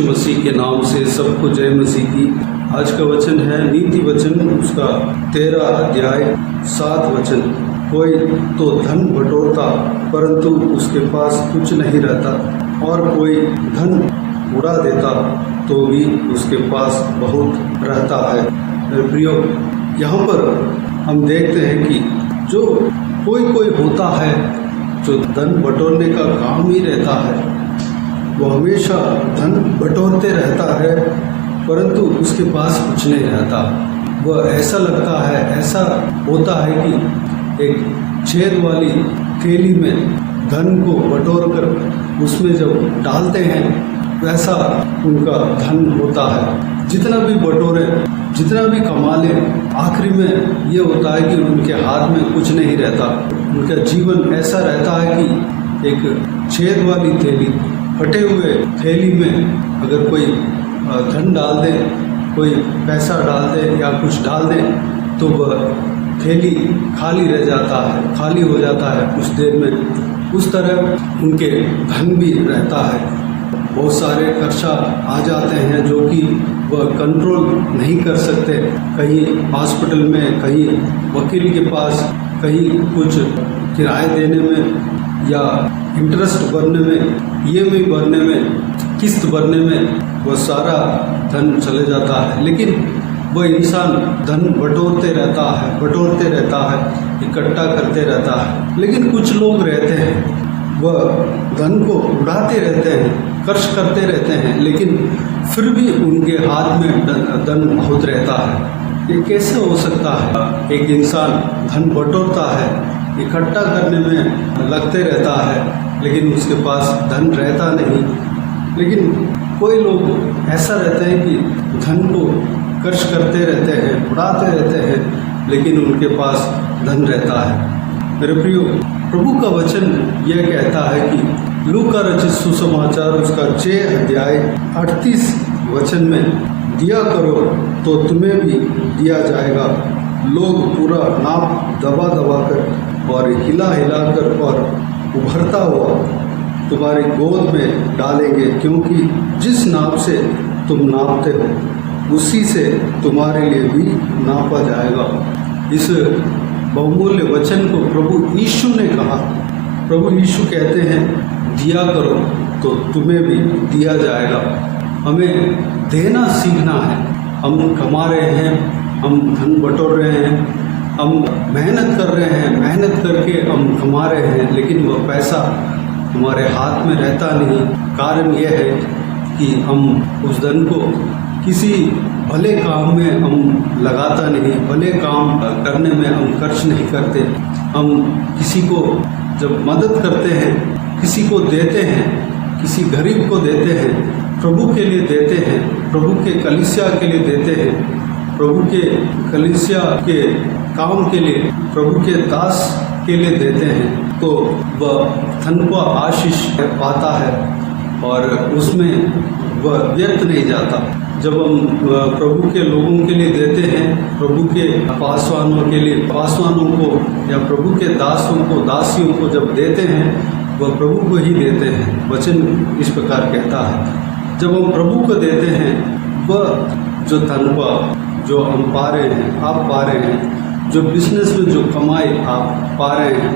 यीशु मसीह के नाम से सबको जय मसीह की। आज का वचन है नीति वचन, उसका 13 अध्याय 7 वचन। कोई तो धन बटोरता परंतु उसके पास कुछ नहीं रहता, और कोई धन उड़ा देता तो भी उसके पास बहुत रहता है। मेरे प्रियो, यहाँ पर हम देखते हैं कि जो कोई होता है जो धन बटोरने का काम ही रहता है, वो हमेशा धन बटोरते रहता है परंतु उसके पास कुछ नहीं रहता। वह ऐसा लगता है, ऐसा होता है कि एक छेद वाली थैली में धन को बटोर कर उसमें जब डालते हैं वैसा उनका धन होता है। जितना भी बटोरे, जितना भी कमा लें, आखिरी में ये होता है कि उनके हाथ में कुछ नहीं रहता। उनका जीवन ऐसा रहता है कि एक छेद वाली थैली, फटे हुए थैली में अगर कोई धन डाल दे, कोई पैसा डाल दे या कुछ डाल दे तो वह थैली खाली रह जाता है, खाली हो जाता है कुछ देर में। उस तरह उनके धन भी रहता है। बहुत सारे खर्चा आ जाते हैं जो कि वह कंट्रोल नहीं कर सकते। कहीं हॉस्पिटल में, कहीं वकील के पास, कहीं कुछ किराए देने में या इंटरेस्ट भरने में, EMI भरने में, किस्त भरने में वह सारा धन चले जाता है। लेकिन वह इंसान धन बटोरते रहता है, इकट्ठा करते रहता है। लेकिन कुछ लोग रहते हैं, वह धन को उड़ाते रहते हैं, खर्च करते रहते हैं, लेकिन फिर भी उनके हाथ में धन बहुत रहता है। ये कैसे हो सकता है? एक इंसान धन बटोरता है, इकट्ठा करने में लगते रहता है, लेकिन उसके पास धन रहता नहीं। लेकिन कोई लोग ऐसा रहते हैं कि धन को खर्च करते रहते हैं, उड़ाते रहते हैं, लेकिन उनके पास धन रहता है। मेरे प्रियो, प्रभु का वचन यह कहता है कि लूका रचित सुसमाचार उसका 6 अध्याय 38 वचन में, दिया करो तो तुम्हें भी दिया जाएगा, लोग पूरा नाप दबा कर और हिला कर और उभरता हुआ तुम्हारी गोद में डालेंगे, क्योंकि जिस नाप से तुम नापते हो उसी से तुम्हारे लिए भी नापा जाएगा। इस बहुमूल्य वचन को प्रभु यीशु ने कहा। प्रभु यीशु कहते हैं, दिया करो तो तुम्हें भी दिया जाएगा। हमें देना सीखना है। हम कमा रहे हैं, हम धन बटोर रहे हैं, हम मेहनत कर रहे हैं, मेहनत करके हम कमा रहे हैं, लेकिन वह पैसा हमारे हाथ में रहता नहीं। कारण यह है कि हम उस धन को किसी भले काम में हम लगाता नहीं, भले काम करने में हम खर्च नहीं करते। हम किसी को जब मदद करते हैं, किसी को देते हैं, किसी गरीब को देते हैं, प्रभु के लिए देते हैं, प्रभु के कलीसिया के लिए देते हैं, प्रभु के कलीसिया के काम के लिए, प्रभु के दास के लिए देते हैं, तो वह धन को आशीष पाता है और उसमें वह व्यर्थ नहीं जाता। जब हम प्रभु के लोगों के लिए देते हैं, प्रभु के पासवानों के लिए, पासवानों को या प्रभु के दासों को, दासियों को जब देते हैं, वह प्रभु को ही देते हैं। वचन इस प्रकार कहता है, जब हम प्रभु को देते हैं, वह जो तनख्वाह जो हम पा रहे हैं, आप पा रहे हैं, जो बिजनेस में जो कमाई आप पा रहे हैं,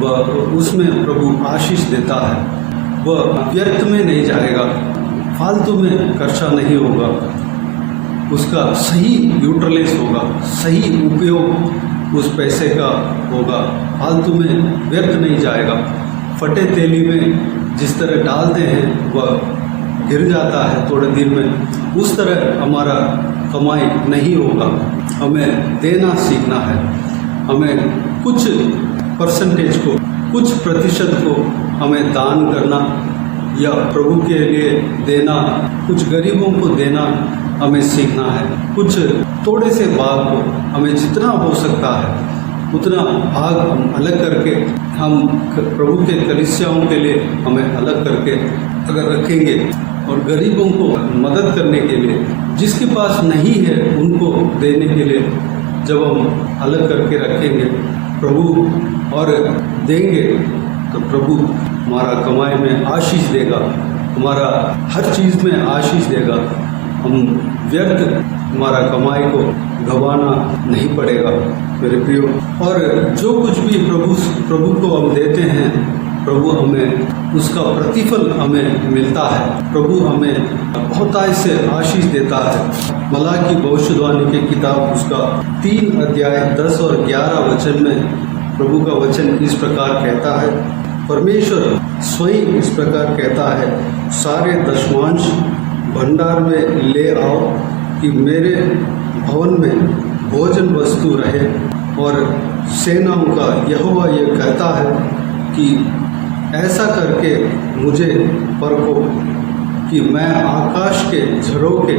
वह उसमें प्रभु आशीष देता है। वह व्यर्थ में नहीं जाएगा, फालतू में खर्चा नहीं होगा, उसका सही यूटिलाइज होगा, सही उपयोग उस पैसे का होगा, फालतू में व्यर्थ नहीं जाएगा। फटे तेली में जिस तरह डालते हैं वह गिर जाता है थोड़े दिन में, उस तरह हमारा कमाई नहीं होगा। हमें देना सीखना है। हमें कुछ परसेंटेज को, कुछ प्रतिशत को हमें दान करना या प्रभु के लिए देना, कुछ गरीबों को देना हमें सीखना है। कुछ थोड़े से भाग को हमें जितना हो सकता है उतना भाग हम अलग करके, हम प्रभु के कलीसियाओं के लिए हमें अलग करके अगर रखेंगे और गरीबों को मदद करने के लिए, जिसके पास नहीं है उनको देने के लिए जब हम अलग करके रखेंगे प्रभु और देंगे, तो प्रभु हमारा कमाई में आशीष देगा। हमारा हर चीज़ में आशीष देगा। हम व्यर्थ हमारा कमाई को गंवाना नहीं पड़ेगा मेरे प्रियो। और जो कुछ भी प्रभु को हम देते हैं, प्रभु हमें उसका प्रतिफल हमें मिलता है। प्रभु हमें बहुतायत से आशीष देता है। मलाकी भविष्यवाणी की किताब उसका 3 अध्याय 10 और 11 वचन में प्रभु का वचन इस प्रकार कहता है, परमेश्वर स्वयं इस प्रकार कहता है, सारे दशमांश भंडार में ले आओ कि मेरे भवन में भोजन वस्तु रहे। और सेनाओं का यहोवा ये कहता है कि ऐसा करके मुझे परखो कि मैं आकाश के झरोखे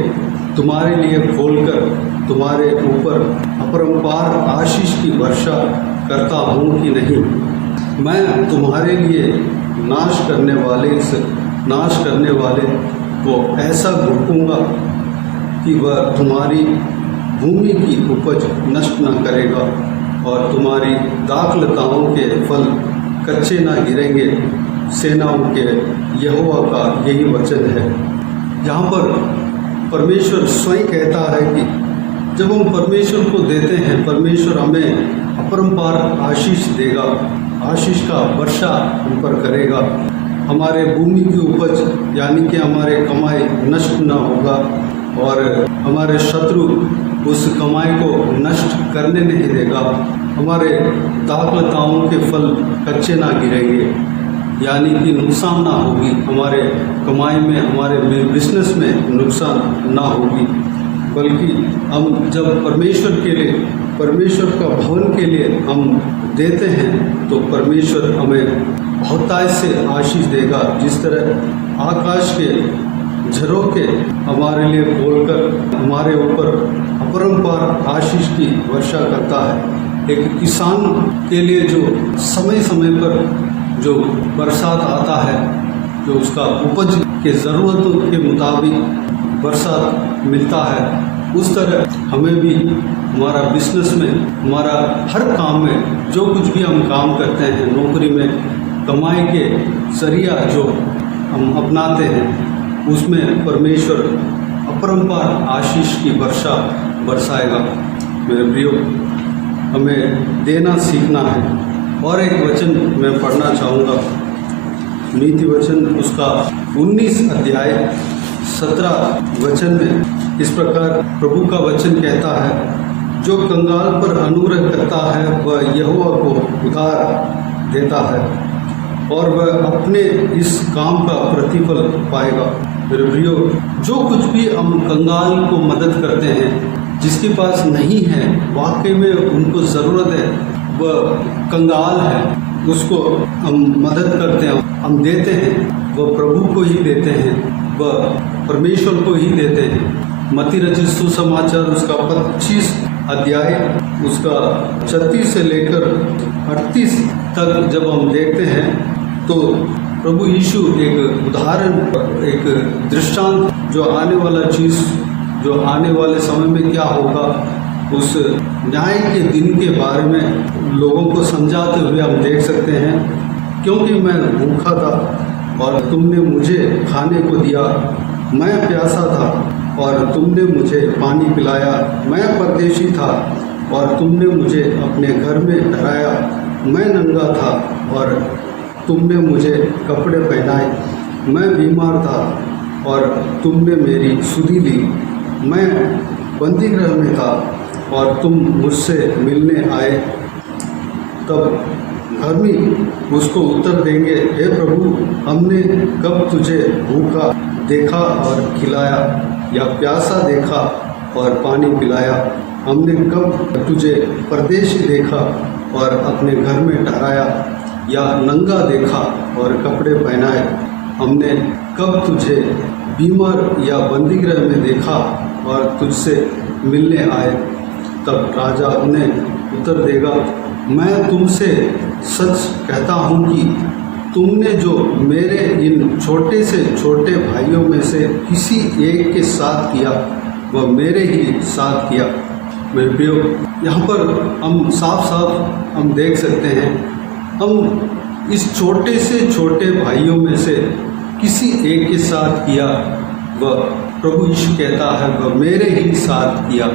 तुम्हारे लिए खोलकर तुम्हारे ऊपर अपरंपार आशीष की वर्षा करता हूँ कि नहीं। मैं तुम्हारे लिए नाश करने वाले को ऐसा घुटूंगा कि वह तुम्हारी भूमि की उपज नष्ट न करेगा और तुम्हारी दाखलताओं के फल कच्चे न गिरेंगे। सेनाओं के यहोवा का यही वचन है। यहाँ पर परमेश्वर स्वयं कहता है कि जब हम परमेश्वर को देते हैं, परमेश्वर हमें अपरंपार आशीष देगा, आशीष का वर्षा हम पर करेगा। हमारे भूमि की उपज यानी कि हमारे कमाई नष्ट न होगा और हमारे शत्रु उस कमाई को नष्ट करने नहीं देगा। हमारे दाखलताओं के फल कच्चे ना गिरेंगे, यानी कि नुकसान ना होगी। हमारे कमाई में, हमारे बिजनेस में नुकसान ना होगी, बल्कि हम जब परमेश्वर का भवन के लिए हम देते हैं तो परमेश्वर हमें बहुतायत से आशीष देगा। जिस तरह आकाश के झरोखे हमारे लिए खोलकर हमारे ऊपर अपरंपार आशीष की वर्षा करता है। एक किसान के लिए जो समय समय पर जो बरसात आता है, जो उसका उपज के ज़रूरतों के मुताबिक बरसात मिलता है, उस तरह हमें भी हमारा बिजनेस में, हमारा हर काम में, जो कुछ भी हम काम करते हैं, नौकरी में, कमाई के जरिया जो हम अपनाते हैं, उसमें परमेश्वर अपरंपार आशीष की वर्षा बरसाएगा। मेरे प्रियो, हमें देना सीखना है। और एक वचन मैं पढ़ना चाहूँगा, नीति वचन उसका 19 अध्याय 17 वचन में इस प्रकार प्रभु का वचन कहता है, जो कंगाल पर अनुग्रह करता है वह यहोवा को उधार देता है और वह अपने इस काम का प्रतिफल पाएगा। मेरे प्रियो, जो कुछ भी हम कंगाल को मदद करते हैं, जिसके पास नहीं है, वाकई में उनको ज़रूरत है, वह कंगाल है, उसको हम मदद करते हैं, हम देते हैं, वह प्रभु को ही देते हैं, वह परमेश्वर को ही देते हैं। मत्ती रचित सुसमाचार उसका 25 अध्याय उसका 36 से लेकर 38 तक जब हम देखते हैं तो प्रभु यीशु एक उदाहरण, एक दृष्टांत, जो आने वाला चीज़, जो आने वाले समय में क्या होगा, उस न्याय के दिन के बारे में लोगों को समझाते हुए हम देख सकते हैं। क्योंकि मैं भूखा था और तुमने मुझे खाने को दिया, मैं प्यासा था और तुमने मुझे पानी पिलाया, मैं परदेशी था और तुमने मुझे अपने घर में ठहराया, मैं नंगा था और तुमने मुझे कपड़े पहनाए, मैं बीमार था और तुमने मेरी सुधि ली, मैं बंदीगृह में था और तुम मुझसे मिलने आए। तब धर्मी उसको उत्तर देंगे, हे प्रभु, हमने कब तुझे भूखा देखा और खिलाया, या प्यासा देखा और पानी पिलाया? हमने कब तुझे परदेशी देखा और अपने घर में ठहराया, या नंगा देखा और कपड़े पहनाए? हमने कब तुझे बीमार या बंदीगृह में देखा और तुझसे मिलने आए? तब राजा उन्हें उत्तर देगा, मैं तुमसे सच कहता हूँ कि तुमने जो मेरे इन छोटे से छोटे भाइयों में से किसी एक के साथ किया, वह मेरे ही साथ किया। मेरे प्रियो, यहाँ पर हम साफ हम देख सकते हैं, हम इस छोटे से छोटे भाइयों में से किसी एक के साथ किया वह प्रभु यीशु कहता है वह मेरे ही साथ किया।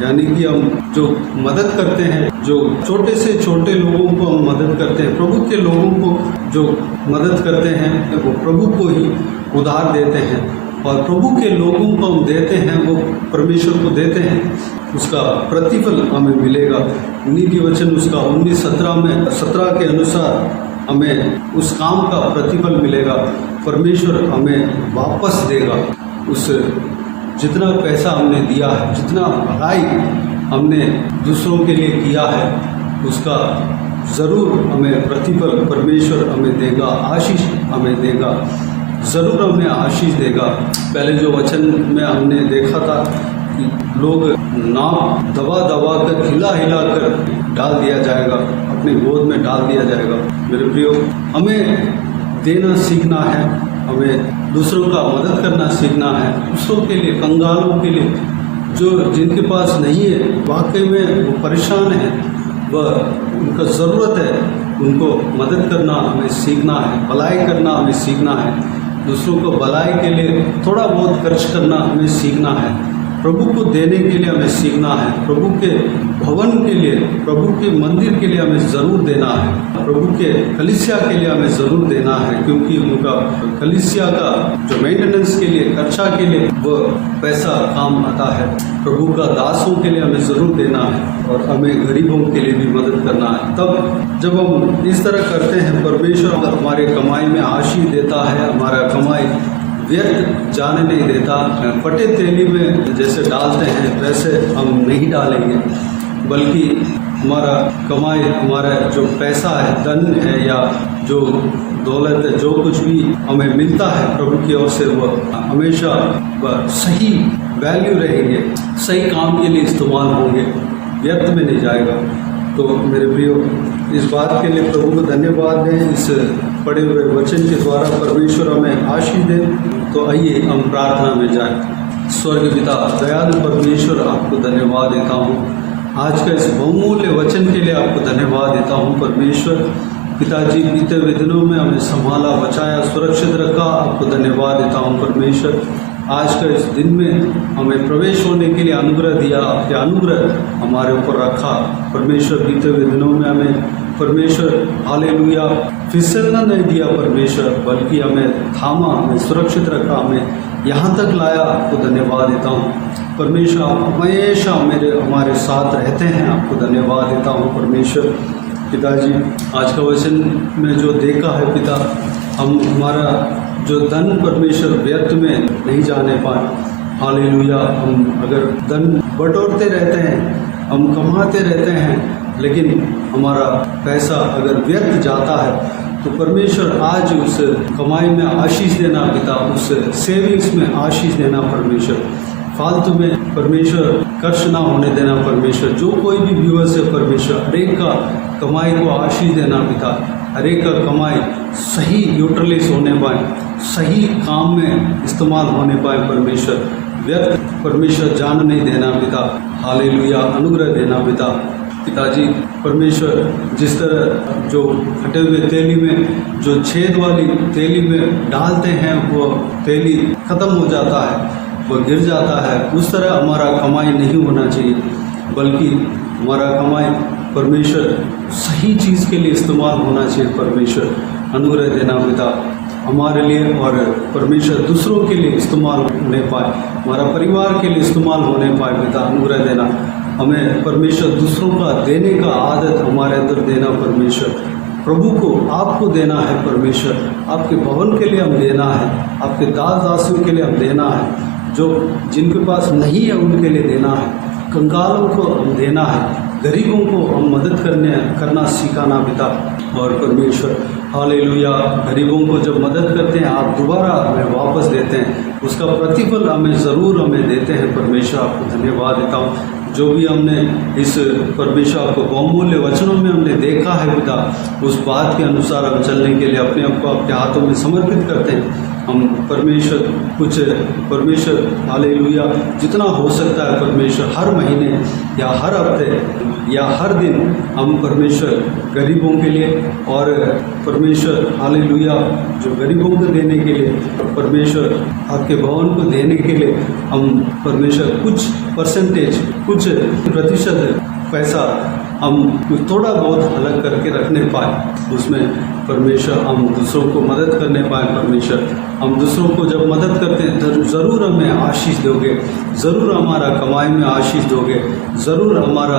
यानी कि हम जो मदद करते हैं, जो छोटे से छोटे लोगों को हम मदद करते हैं, प्रभु के लोगों को जो मदद करते हैं वो प्रभु को ही उधार देते हैं, और प्रभु के लोगों को हम देते हैं वो परमेश्वर को देते हैं, उसका प्रतिफल हमें मिलेगा। नीति वचन उसका 19:17 के अनुसार हमें उस काम का प्रतिफल मिलेगा। परमेश्वर हमें वापस देगा उस जितना पैसा हमने दिया है, जितना भलाई हमने दूसरों के लिए किया है, उसका ज़रूर हमें प्रतिफल परमेश्वर हमें देगा, आशीष हमें देगा, ज़रूर हमें आशीष देगा। पहले जो वचन में हमने देखा था कि लोग नाव दबा दबा कर हिला हिला कर डाल दिया जाएगा, अपनी गोद में डाल दिया जाएगा। मेरे प्रियो, हमें देना सीखना है, हमें दूसरों का मदद करना सीखना है, दूसरों के लिए, कंगालों के लिए, जो जिनके पास नहीं है, वाकई में वो परेशान है, वह उनका ज़रूरत है, उनको मदद करना हमें सीखना है, भलाई करना हमें सीखना है, दूसरों को भलाई के लिए थोड़ा बहुत खर्च करना हमें सीखना है, प्रभु को देने के लिए हमें सीखना है, प्रभु के भवन के लिए, प्रभु के मंदिर के लिए हमें ज़रूर देना है, प्रभु के कलीसिया के लिए हमें ज़रूर देना है, क्योंकि उनका कलीसिया का जो मेंटेनेंस के लिए, खर्चा के लिए वो पैसा काम आता है। प्रभु का दासों के लिए हमें ज़रूर देना है, और हमें गरीबों के लिए भी मदद करना है। तब जब हम इस तरह करते हैं, परमेश्वर हमारे कमाई में आशीष देता है, हमारा कमाई व्यर्थ जाने नहीं देता। फटे तेली में जैसे डालते हैं वैसे हम नहीं डालेंगे, बल्कि हमारा कमाई, हमारा जो पैसा है, धन है या जो दौलत है, जो कुछ भी हमें मिलता है प्रभु की ओर से, वह हमेशा वह सही वैल्यू रहेंगे, सही काम के लिए इस्तेमाल होंगे, व्यर्थ में नहीं जाएगा। तो मेरे प्रियो, इस बात के लिए प्रभु को धन्यवाद दें। इस पढ़े हुए वचन के द्वारा परमेश्वर हमें आशीष दे। तो आइए हम प्रार्थना में जाएं। स्वर्ग पिता, दयालु परमेश्वर, आपको धन्यवाद देता हूँ आज का इस बहुमूल्य वचन के लिए, आपको धन्यवाद देता हूँ परमेश्वर। पिताजी, बीते हुए दिनों में हमें संभाला, बचाया, सुरक्षित रखा, आपको धन्यवाद देता हूँ परमेश्वर। आज का इस दिन में हमें प्रवेश होने के लिए अनुग्रह दिया, आपके अनुग्रह हमारे ऊपर रखा परमेश्वर। बीते हुए दिनों में हमें परमेश्वर हालेलुया फिसलना नहीं दिया परमेश्वर, बल्कि हमें थामा, हमें सुरक्षित रखा, हमें यहाँ तक लाया, आपको धन्यवाद देता हूँ परमेश्वर। आप हमेशा हमारे साथ रहते हैं, आपको धन्यवाद देता हूँ परमेश्वर। पिताजी, आज का वचन में जो देखा है पिता, हमारा जो धन परमेश्वर व्यर्थ में नहीं जाने पाए। हालेलुया, हम अगर धन बटोरते रहते हैं, हम कमाते रहते हैं, लेकिन हमारा पैसा अगर व्यर्थ जाता है, तो परमेश्वर आज उस कमाई में आशीष देना पिता, उस सेविंग्स में आशीष देना परमेश्वर, फालतू में परमेश्वर खर्च ना होने देना परमेश्वर। जो कोई भी व्यूअर्स है परमेश्वर, हर एक का कमाई को आशीष देना पिता, हर एक का कमाई सही यूटिलाइज होने पाए, सही काम में इस्तेमाल होने पाए परमेश्वर, व्यर्थ परमेश्वर जान नहीं देना पिता। हालेलुया, अनुग्रह देना पिता। पिताजी परमेश्वर, जिस तरह जो फटे हुए तेली में, जो छेद वाली तेली में डालते हैं, वो तेली ख़त्म हो जाता है, वह गिर जाता है, उस तरह हमारा कमाई नहीं होना चाहिए, बल्कि हमारा कमाई परमेश्वर सही चीज़ के लिए इस्तेमाल होना चाहिए परमेश्वर। अनुग्रह देना पिता हमारे लिए, और परमेश्वर दूसरों के लिए इस्तेमाल होने पाए, हमारा परिवार के लिए इस्तेमाल होने पाए पिता। अनुग्रह देना हमें परमेश्वर, दूसरों का देने का आदत हमारे अंदर देना परमेश्वर। प्रभु को, आपको देना है परमेश्वर, आपके भवन के लिए हम देना है, आपके दास दासियों के लिए हम देना है, जो जिनके पास नहीं है उनके लिए देना है, कंगालों को हम देना है, गरीबों को हम मदद करना सिखाना पिता। और परमेश्वर हालेलुया, गरीबों को जब मदद करते हैं, आप दोबारा हमें वापस देते हैं, उसका प्रतिफल हमें ज़रूर हमें देते हैं परमेश्वर। आपको धन्यवाद देता हूँ। जो भी हमने इस परमेश्वर आपको बहुमूल्य वचनों में हमने देखा है पिता, उस बात के अनुसार हम चलने के लिए अपने आप को आपके हाथों में समर्पित करते हैं। हम परमेश्वर हालेलुया जितना हो सकता है परमेश्वर हर महीने या हर हफ्ते या हर दिन हम परमेश्वर गरीबों के लिए और परमेश्वर हालेलुया जो गरीबों को देने के लिए परमेश्वर आपके भवन को देने के लिए हम परमेश्वर कुछ परसेंटेज कुछ प्रतिशत पैसा हम थोड़ा बहुत अलग करके रखने पाए, उसमें परमेश्वर हम दूसरों को मदद करने पाए। परमेश्वर हम दूसरों को जब मदद करते हैं तो ज़रूर हमें आशीष दोगे, ज़रूर हमारा कमाई में आशीष दोगे, ज़रूर हमारा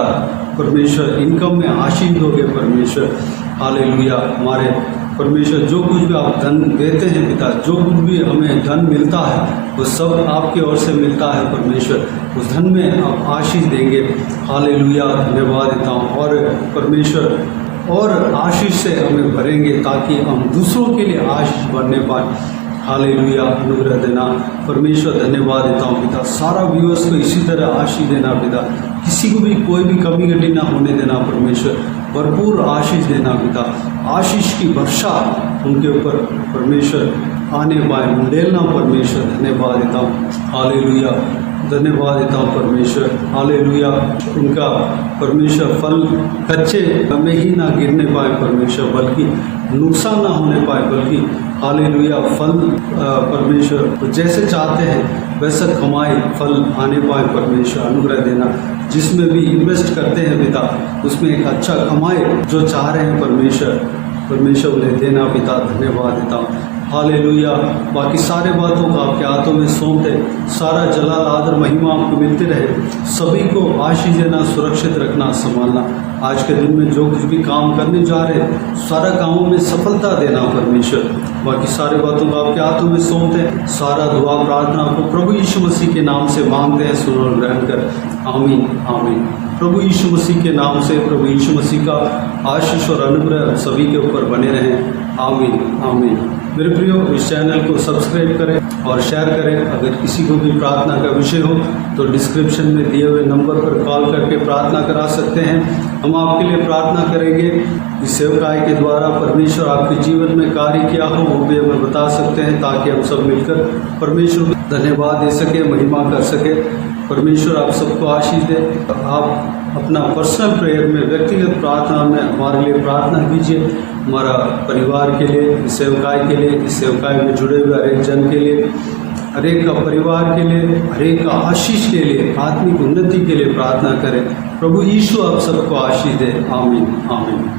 परमेश्वर इनकम में आशीष दोगे। परमेश्वर हालेलुया हमारे परमेश्वर जो कुछ भी आप धन देते हैं पिता, जो कुछ भी हमें धन मिलता है वो सब आपकी ओर से मिलता है। परमेश्वर उस धन में आप आशीष देंगे। हालेलुया धन्यवाद देता हूँ और परमेश्वर और आशीष से हमें भरेंगे ताकि हम दूसरों के लिए आशीष बनने पाए। हालेलुया अनुग्रह देना परमेश्वर धन्यवाद देता हूँ पिता। सारा व्यूअर्स को इसी तरह आशीष देना पिता, किसी को भी कोई भी कमी घटी ना होने देना परमेश्वर, भरपूर आशीष देना पिता। आशीष की वर्षा उनके ऊपर परमेश्वर आने पाए, उंडेलना परमेश्वर धन्यवाद देता हूँ। हालेलुया धन्यवाद देता हूँ परमेश्वर। हालेलुया उनका परमेश्वर फल कच्चे में ही ना गिरने पाए परमेश्वर, बल्कि नुकसान ना होने पाए, बल्कि हालेलुया फल परमेश्वर जैसे चाहते हैं वैसा कमाई फल आने पाए परमेश्वर अनुग्रह देना। जिसमें भी इन्वेस्ट करते हैं पिता उसमें एक अच्छा कमाए जो चाह रहे हैं परमेश्वर उन्हें देना पिता धन्यवाद देता हूँ। हालेलुया बाकी सारे बातों को आपके हाथों में सौंप दे, सारा जलाल आदर महिमा आपको मिलते रहे, सभी को आशीष देना, सुरक्षित रखना, संभालना। आज के दिन में जो कुछ भी काम करने जा रहे हैं सारा कामों में सफलता देना परमेश्वर। बाकी सारे बातों को आपके हाथों में सौंपते हैं, सारा दुआ प्रार्थना को प्रभु यीशु मसीह के नाम से मांगते हैं, सुन और ग्रहण कर। आमीन आमीन। प्रभु यीशु मसीह के नाम से प्रभु यीशु मसीह का आशीष और अनुग्रह सभी के ऊपर बने रहें। आमीन आमीन। मेरे प्रियो इस चैनल को सब्सक्राइब करें और शेयर करें। अगर किसी को भी प्रार्थना का विषय हो तो डिस्क्रिप्शन में दिए हुए नंबर पर कॉल करके प्रार्थना करा सकते हैं, हम आपके लिए प्रार्थना करेंगे। इस सेवकाई के द्वारा परमेश्वर आपके जीवन में कार्य किया हो वो भी हमें बता सकते हैं ताकि हम सब मिलकर परमेश्वर को धन्यवाद दे सके, महिमा कर सके। परमेश्वर आप सबको आशीष दे। आप अपना पर्सनल प्रेयर में व्यक्तिगत प्रार्थना में हमारे लिए प्रार्थना कीजिए, हमारा परिवार के लिए, इस सेवकाई के लिए, इस सेवकाई में जुड़े हुए हर एक जन के लिए, हर एक का परिवार के लिए, हर एक का आशीष के लिए, आत्मिक उन्नति के लिए प्रार्थना करें। प्रभु यीशु आप सबको आशीष दे। आमीन आमीन।